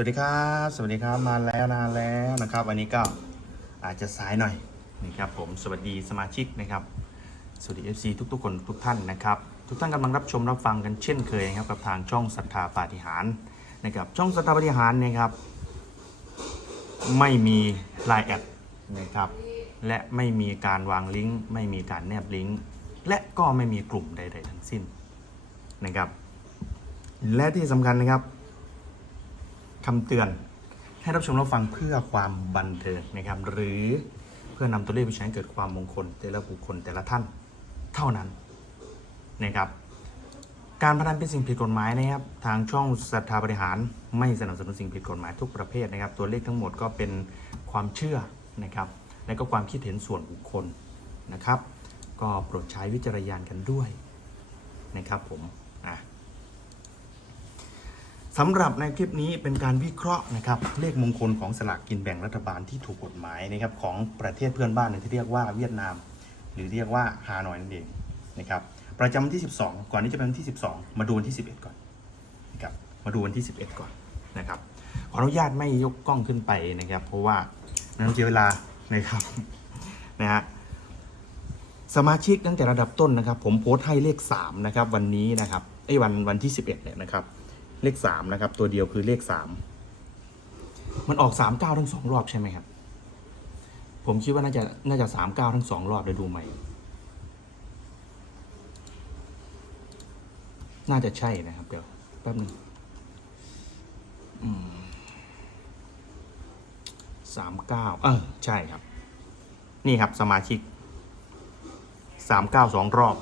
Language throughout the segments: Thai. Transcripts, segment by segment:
วัสดีครับ สวัสดีครับ มาแล้วนานแล้วนะครับ วันนี้ก็อาจจะสายหน่อยนะครับผม สวัสดีสมาชิกนะครับ สวัสดี FC ทุกๆ คนทุกท่านนะครับ ทุกท่านกำลังรับชมรับฟังกันเช่นเคยนะครับกับทางช่องศรัทธาปาฏิหารย์นะครับ ช่องศรัทธาปาฏิหารย์นะครับ ไม่มีไลน์แอดนะครับ และไม่มีการวางลิงก์ ไม่มีการแนบลิงก์ และก็ไม่มีกลุ่มใด ๆ ทั้งสิ้นนะครับ และที่สำคัญนะครับ คำเตือน ให้รับชมรับฟังเพื่อความบันเทิงนะครับ หรือเพื่อนำตัวเลขไปใช้เกิดความมงคล แต่ละบุคคลแต่ละท่านเท่านั้นนะครับ การพนันเป็นสิ่งผิดกฎหมายนะครับ ทางช่องศรัทธาบริหารไม่สนับสนุนสิ่งผิดกฎหมายทุกประเภทนะครับ ตัวเลขทั้งหมดก็เป็นความเชื่อนะครับ และก็ความคิดเห็นส่วนบุคคลนะครับ ก็โปรดใช้วิจารณญาณกันด้วยนะครับผม สำหรับในคลิปนี้เป็นการวิเคราะห์นะครับเลขมงคลของสลากกินแบ่งรัฐบาลที่ถูกกฎหมายนะครับของประเทศเพื่อนบ้านที่เรียกว่าเวียดนาม หรือเรียกว่าฮานอยนั่นเองนะครับประจำวันที่ 12 ก่อนที่จะเป็นวันที่ 12 มาดูวันที่ 11 ก่อนนะครับมาดูวันที่ 11 ก่อนนะครับขออนุญาตไม่ยกกล้องขึ้นไปนะครับ เพราะว่านั้นเสียเวลานะครับนะฮะสมาชิกตั้งแต่ระดับต้นนะครับ ผมโพสต์ให้เลข3นะครับวันนี้นะครับไอ้วันวันที่ 11เนี่ยนะครับ เลข3นะครับ ตัวเดียวคือเลข3มันออก3 9ทั้ง2รอบใช่ไหมครับ ผมคิดว่าน่าจะน่าจะ3 9ทั้ง2รอบเดี๋ยวดูใหม่ น่าจะใช่นะครับ เดี๋ยวแป๊บหนึงสามเก้าเออใช่ครับ นี่ครับสมาชิกสามเก้าสองรอบ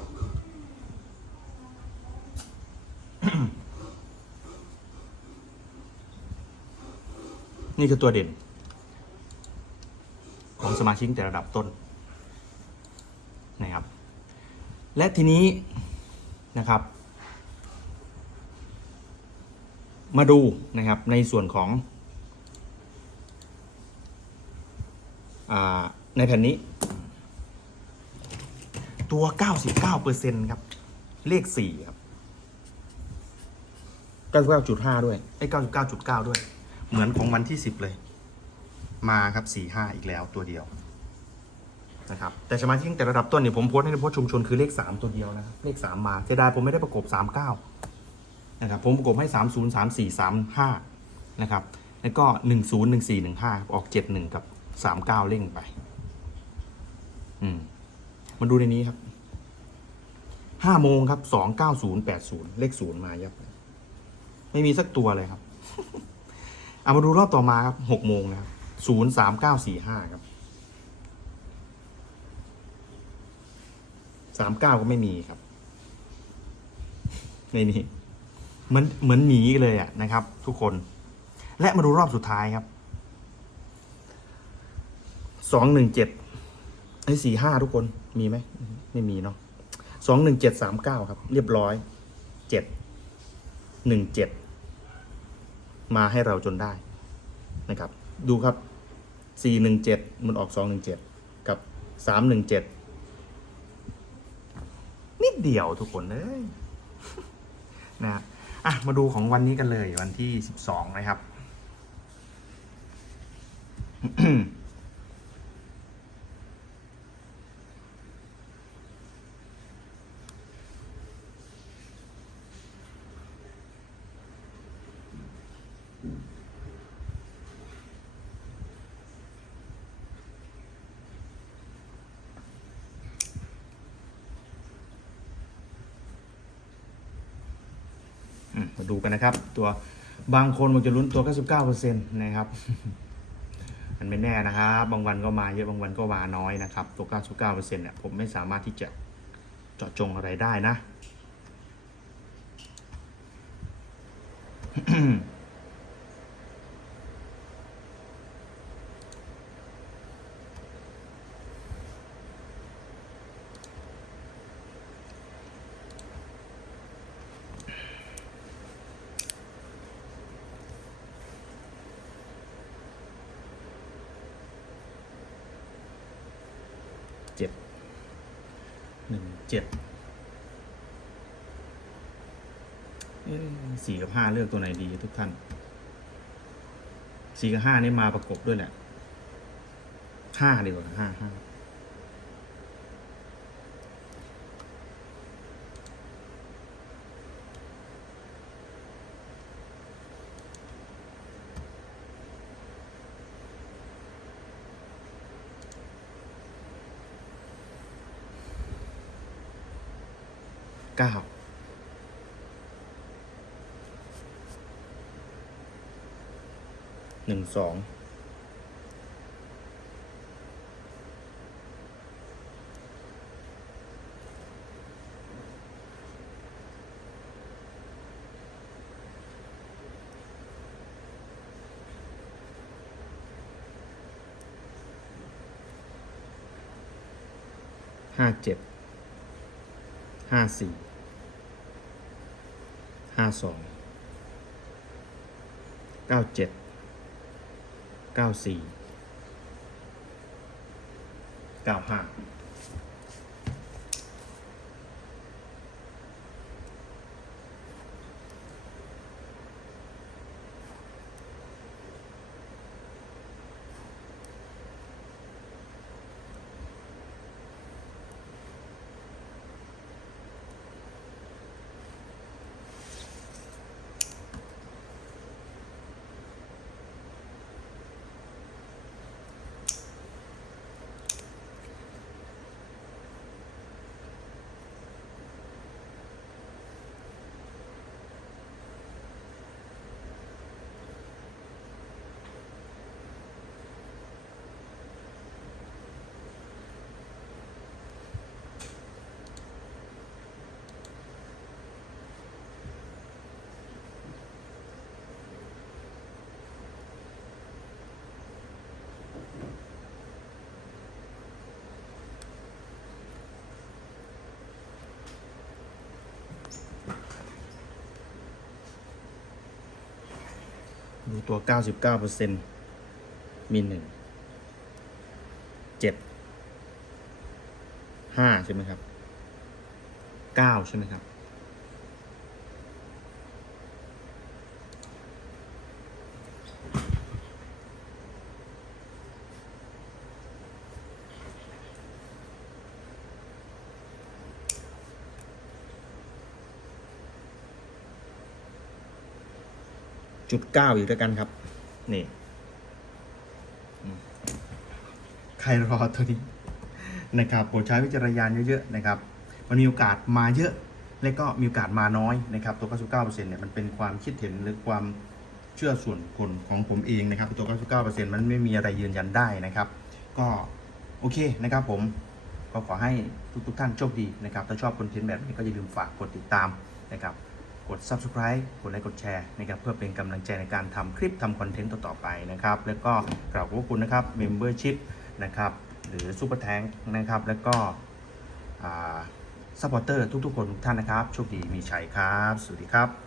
นี่คือตัวเด่น ของสมาชิกแต่ระดับต้นนะครับ และทีนี้นะครับ มาดูนะครับในส่วนของอในแผ่นนี้ ตัว 99%ครับ เลข 4 ครับ 99.5 ด้วยไอ้99.9 ด้วย เหมือนของวันที่10เลย มาครับ45อีกแล้วตัวเดียวนะครับแต่สมาชิกแต่ระดับต้นเนี่ยผมโพสต์ให้ในโพสต์ชุมชนคือเลข3ตัวเดียวนะครับเลข3มาเสียดายผมไม่ได้ประกบ39นะครับผมประกบให้30 34 35นะครับแล้วก็10 14 15ออก71กับ39เร่งไป อืมมาดูในนี้ครับห้าโมงครับสองเก้าศูนย์แปดศูนย์เลขศูนย์มายับ ไม่มีสักตัวเลยครับ เอามาดูรอบต่อมาครับหกโมงนะครับศูนย์สามเก้าสี่ห้าครับสามเก้าก็ไม่มีครับในนี้เหมือนเหมือนหนีเลยอะนะครับ ทุกคน และมาดูรอบสุดท้ายครับสองหนึ่งเจ็ดไอ้สี่ห้าทุกคนมีไหมไม่มีเนาะสองหนึ่งเจ็ดสามเก้าครับ เรียบร้อยเจ็ดหนึ่งเจ็ด มาให้เราจนได้นะครับ ดูครับสี่หนึ่งเจ็ดมันออกสองหนึ่งเจ็ดกับสามหนึ่งเจ็ดนิดเดียวทุกคนเลยนะอะ มาดูของวันนี้กันเลยวันที่สิบสองนะครับ มาดูกันนะครับ ตัวบางคนมันจะลุ้นตัว 99%นะครับ มันไม่แน่นะครับบางวันก็มาเยอะบางวันก็มาน้อยนะครับ ตัว 99%เนี่ยผมไม่สามารถที่จะเจาะจงอะไรได้นะ เจ็ดหนึ่งเจ็ดสี่กับห้าเลือกตัวไหนดีทุกท่านสี่กับห้านี่มาประกบด้วยแหละห้าดีกว่าห้าห้า เก้าหนึ่งสองห้าเจ็ด ห้าสี่ห้าสองเก้าเจ็ดเก้าสี่เก้าห้าูตัวเก้าสิบเก้าเปอร์เซ็นต์มีหนึ่งเจ็ดห้าใช่ไหมครับเก้าใช่ไหมครับ จุดเก้าอีกแล้วกันครับ นี่ใครรอตัวนี้นะครับโปรดใช้วิจารณญาณเยอะๆนะครับ มันมีโอกาสมาเยอะ และก็มีโอกาสมาน้อยนะครับ ตัว 99%เนี่ยมันเป็นความคิดเห็นหรือความเชื่อส่วนคนของผมเองนะครับ ตัว 99%มันไม่มีอะไรยืนยันได้นะครับ ก็โอเคนะครับผมก็ขอให้ทุกๆท่านโชคดีนะครับ ถ้าชอบคอนเทนต์แบบนี้ก็อย่าลืมฝากกดติดตามนะครับ กด subscribe กดไลค์กดแชร์นะครับเพื่อเป็นกำลังใจในการทำคลิปทำคอนเทนต์ต่อๆไปนะครับ แล้วก็กราบขอบคุณนะครับ Membership นะครับหรือ Super Tank นะครับ แล้วก็ซัพพอร์เตอร์ทุกๆคนทุกท่านนะครับโชคดีมีชัยครับ สวัสดีครับ